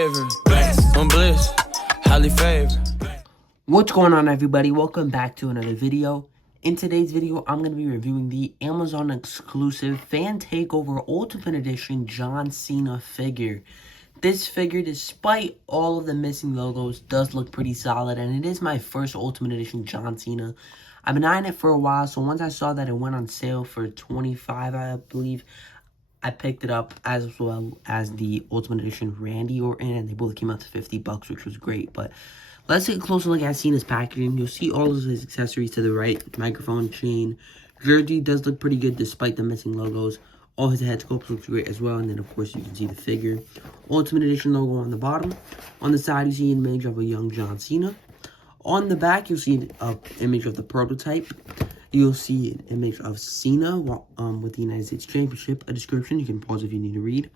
favorite. I'm bliss, highly favored. What's going on, everybody? Welcome back to another video. In today's video, I'm going to be reviewing the Amazon exclusive Fan Takeover Ultimate Edition John Cena figure. This figure, despite all of the missing logos, does look pretty solid, and it is my first Ultimate Edition John Cena. I've been eyeing it for a while, so once I saw that it went on sale for $25, I believe, I picked it up, as well as the Ultimate Edition Randy Orton, and they both came out to $50, which was great. But let's take a closer look at Cena's packaging. You'll see all of his accessories to the right. Microphone, chain, jersey does look pretty good despite the missing logos. All his head sculpts looks great as well. And then, of course, you can see the figure. Ultimate Edition logo on the bottom. On the side, you see an image of a young John Cena. On the back, you'll see an image of the prototype. You'll see an image of Cena with the United States Championship, a description. You can pause if you need to read.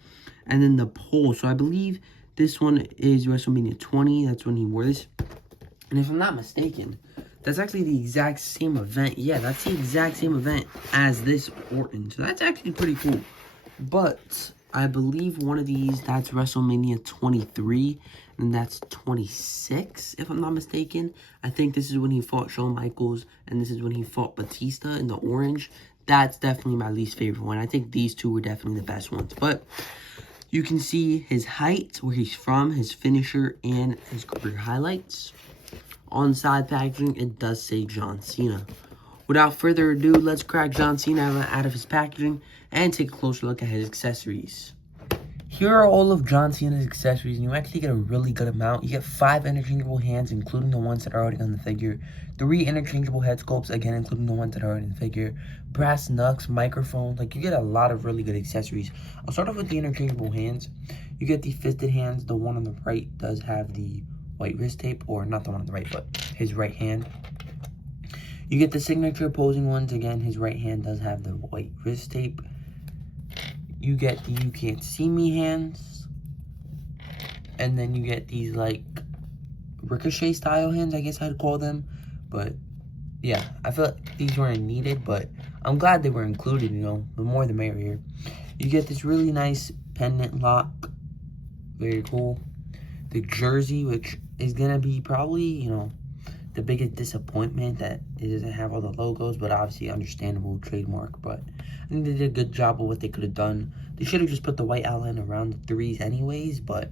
And then the pole. So I believe this one is WrestleMania 20. That's when he wore this. And if I'm not mistaken, that's actually the exact same event. Yeah, that's the exact same event as this Orton. So that's actually pretty cool. But I believe one of these, that's WrestleMania 23. And that's 26, if I'm not mistaken. I think this is when he fought Shawn Michaels. And this is when he fought Batista in the orange. That's definitely my least favorite one. I think these two were definitely the best ones. But you can see his height, where he's from, his finisher, and his career highlights. On side packaging, it does say John Cena. Without further ado, let's crack John Cena out of his packaging and take a closer look at his accessories. Here are all of John Cena's accessories, and you actually get a really good amount. You get 5 interchangeable hands, including the ones that are already on the figure. 3 interchangeable head sculpts, again, including the ones that are already in the figure. Brass knucks, microphone, like, you get a lot of really good accessories. I'll start off with the interchangeable hands. You get the fisted hands. The one on the right does have the white wrist tape, or not the one on the right, but his right hand. You get the signature posing ones. Again, his right hand does have the white wrist tape. You get the You Can't See Me hands. And then you get these, like, ricochet style hands, I guess I'd call them. But, yeah, I feel like these weren't needed, but I'm glad they were included, you know. The more the merrier. You get this really nice pendant lock. Very cool. The jersey, which is going to be probably, you know, the biggest disappointment that it doesn't have all the logos, but obviously understandable trademark. But I think they did a good job of what they could have done. They should have just put the white outline around the 3s anyways, but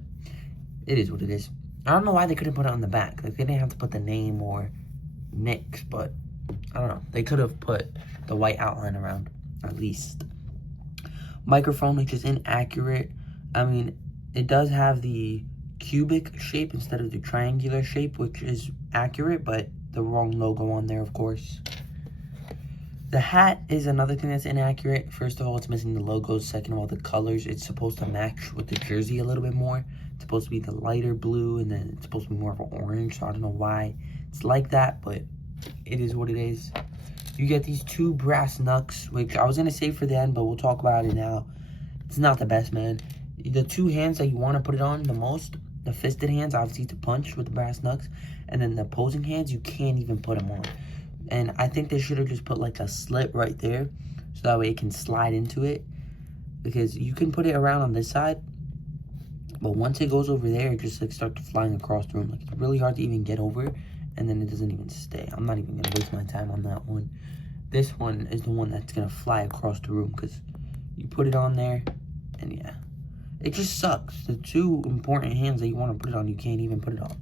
it is what it is. I don't know why they couldn't put it on the back. Like, they didn't have to put the name or Nick's, but I don't know. They could have put the white outline around, at least. Microphone, which is inaccurate. I mean, it does have the cubic shape instead of the triangular shape, which is accurate, but the wrong logo on there, of course. The hat is another thing that's inaccurate. First of all, it's missing the logos. Second of all, the colors. It's supposed to match with the jersey a little bit more. It's supposed to be the lighter blue, and then it's supposed to be more of an orange, so I don't know why it's like that, but it is what it is. You get these 2 brass knucks, which I was going to save for the end, but we'll talk about it now. It's not the best, man. The 2 hands that you want to put it on the most, the fisted hands, obviously, to punch with the brass knucks. And then the posing hands, you can't even put them on. And I think they should have just put, like, a slit right there. So that way it can slide into it. Because you can put it around on this side. But once it goes over there, it just, like, starts flying across the room. Like, it's really hard to even get over. And then it doesn't even stay. I'm not even going to waste my time on that one. This one is the one that's going to fly across the room. Because you put it on there. And, yeah. It just sucks. The 2 important hands that you want to put it on, you can't even put it on.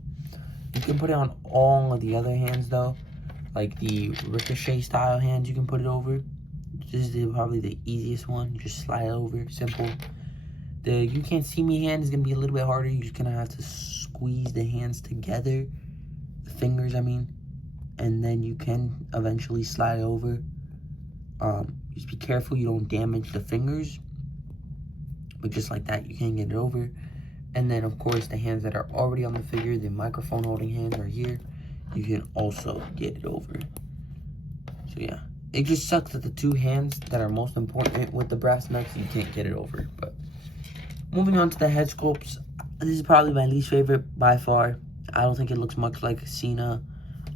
You can put it on all of the other hands, though. Like the ricochet style hands, you can put it over. This is probably the easiest one. You just slide it over. Simple. The You Can't See Me hand is going to be a little bit harder. You're just going to have to squeeze the hands together. The fingers, I mean. And then you can eventually slide it over. Just be careful you don't damage the fingers. But just like that, you can get it over. And then, of course, the hands that are already on the figure, the microphone holding hands are here. You can also get it over. So, yeah. It just sucks that the 2 hands that are most important with the brass knucks, you can't get it over. But moving on to the head sculpts. This is probably my least favorite by far. I don't think it looks much like Cena.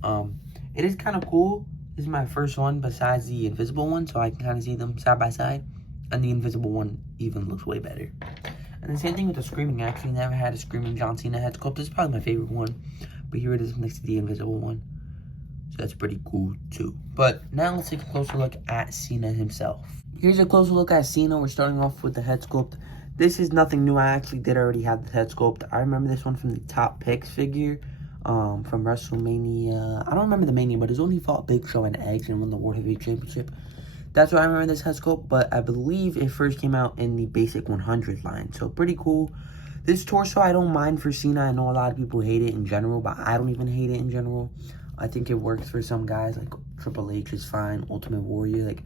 It is kind of cool. This is my first one besides the invisible one, so I can kind of see them side by side. And the invisible one even looks way better. And the same thing with the Screaming. I actually never had a Screaming John Cena head sculpt. This is probably my favorite one. But here it is next to the invisible one. So that's pretty cool too. But now let's take a closer look at Cena himself. Here's a closer look at Cena. We're starting off with the head sculpt. This is nothing new. I actually did already have the head sculpt. I remember this one from the Top Picks figure. From WrestleMania. I don't remember the Mania, but it was when he fought Big Show and Edge and won the World Heavyweight Championship. That's why I remember this head sculpt, but I believe it first came out in the Basic 100 line. So pretty cool. This torso I don't mind for Cena. I know a lot of people hate it in general, but I don't even hate it in general. I think it works for some guys, like Triple H is fine, Ultimate Warrior. Like,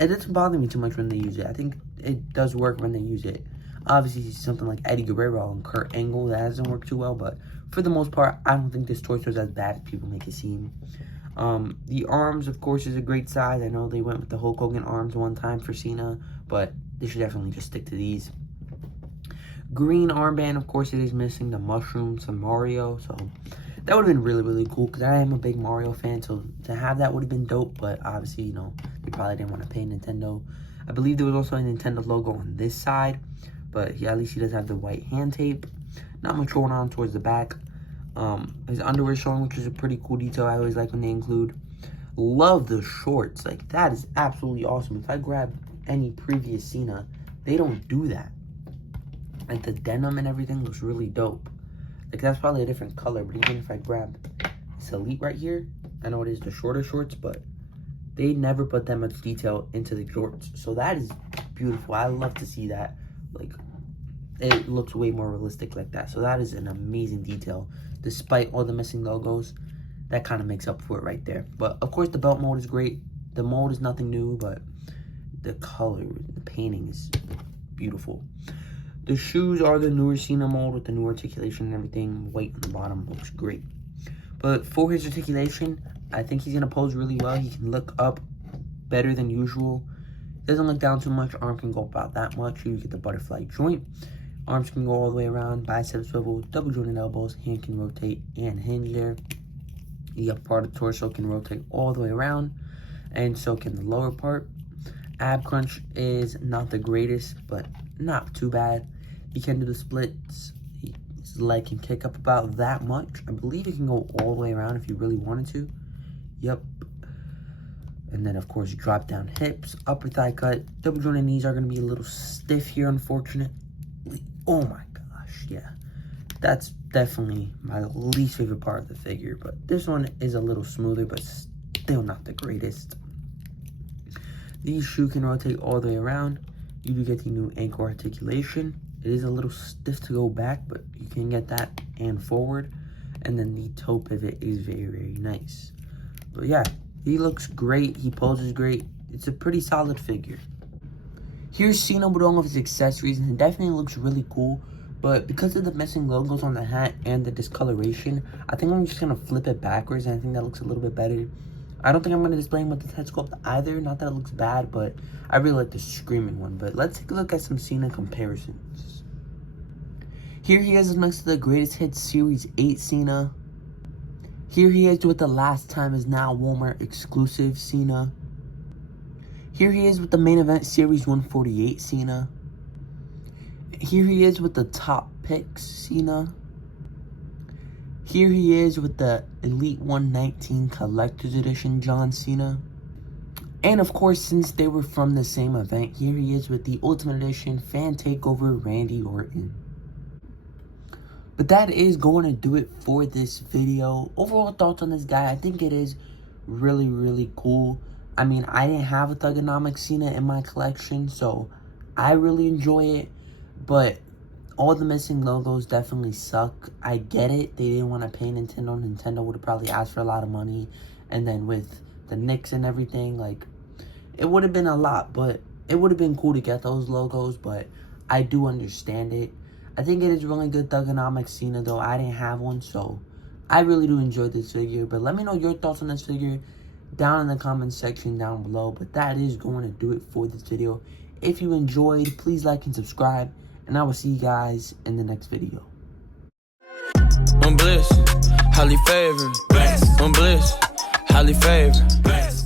it doesn't bother me too much when they use it. I think it does work when they use it. Obviously, something like Eddie Guerrero and Kurt Angle, that hasn't worked too well, but for the most part, I don't think this torso is as bad as people make it seem. The arms, of course, is a great size. I know they went with the Hulk Hogan arms one time for Cena, but they should definitely just stick to these. Green armband, of course, it is missing the mushrooms from Mario, so that would have been really, really cool, because I am a big Mario fan, so to have that would have been dope, but obviously, you know, they probably didn't want to pay Nintendo. I believe there was also a Nintendo logo on this side, but yeah, at least he does have the white hand tape. Not much going on towards the back. His underwear showing, which is a pretty cool detail. I always like when they include. Love the shorts. Like, that is absolutely awesome. If I grab any previous Cena, they don't do that. Like, the denim and everything looks really dope. Like, that's probably a different color, but even if I grab this Elite right here, I know it is the shorter shorts, but they never put that much detail into the shorts. So that is beautiful. I love to see that. Like, it looks way more realistic like that. So that is an amazing detail. Despite all the missing logos, that kind of makes up for it right there. But, of course, the belt mold is great. The mold is nothing new, but the color, the painting is beautiful. The shoes are the newer Cena mold with the new articulation and everything. White on the bottom looks great. But for his articulation, I think he's going to pose really well. He can look up better than usual. Doesn't look down too much. Arm can go about that much. You get the butterfly joint. Arms can go all the way around. Biceps swivel. Double jointed elbows. Hand can rotate and hinge there. The upper part of the torso can rotate all the way around. And so can the lower part. Ab crunch is not the greatest, but not too bad. He can do the splits. His leg can kick up about that much. I believe he can go all the way around if you really wanted to. Yep. And then, of course, drop down hips, upper thigh cut. Double jointed knees are going to be a little stiff here, unfortunately. Oh my gosh, yeah. That's definitely my least favorite part of the figure. But this one is a little smoother, but still not the greatest. These shoe can rotate all the way around. You do get the new ankle articulation. It is a little stiff to go back, but you can get that and forward. And then the toe pivot is very, very nice. But yeah, he looks great. He poses great. It's a pretty solid figure. Here's Cena with all of his accessories, and it definitely looks really cool. But because of the missing logos on the hat and the discoloration, I think I'm just going to flip it backwards, and I think that looks a little bit better. I don't think I'm going to display him with the head sculpt either. Not that it looks bad, but I really like the Screaming one. But let's take a look at some Cena comparisons. Here he is next to the Greatest Hits Series 8 Cena. Here he is with the Last Time Is Now Walmart exclusive Cena. Here he is with the Main Event Series 148 Cena. Here he is with the Top Picks Cena. Here he is with the Elite 119 Collector's Edition John Cena. And of course, since they were from the same event, here he is with the Ultimate Edition Fan Takeover Randy Orton. But that is going to do it for this video. Overall thoughts on this guy, I think it is really, really cool. I mean, I didn't have a Thugonomics Cena in my collection, so I really enjoy it. But all the missing logos definitely suck. I get it. They didn't want to pay Nintendo. Nintendo would have probably asked for a lot of money. And then with the Knicks and everything, like, it would have been a lot. But it would have been cool to get those logos. But I do understand it. I think it is really good Thugonomics Cena, though. I didn't have one, so I really do enjoy this figure. But let me know your thoughts on this figure down in the comments section down below. But that is going to do it for this video. If you enjoyed, please like and subscribe. And I will see you guys in the next video. I'm bliss, highly favored. I'm bliss, highly favored.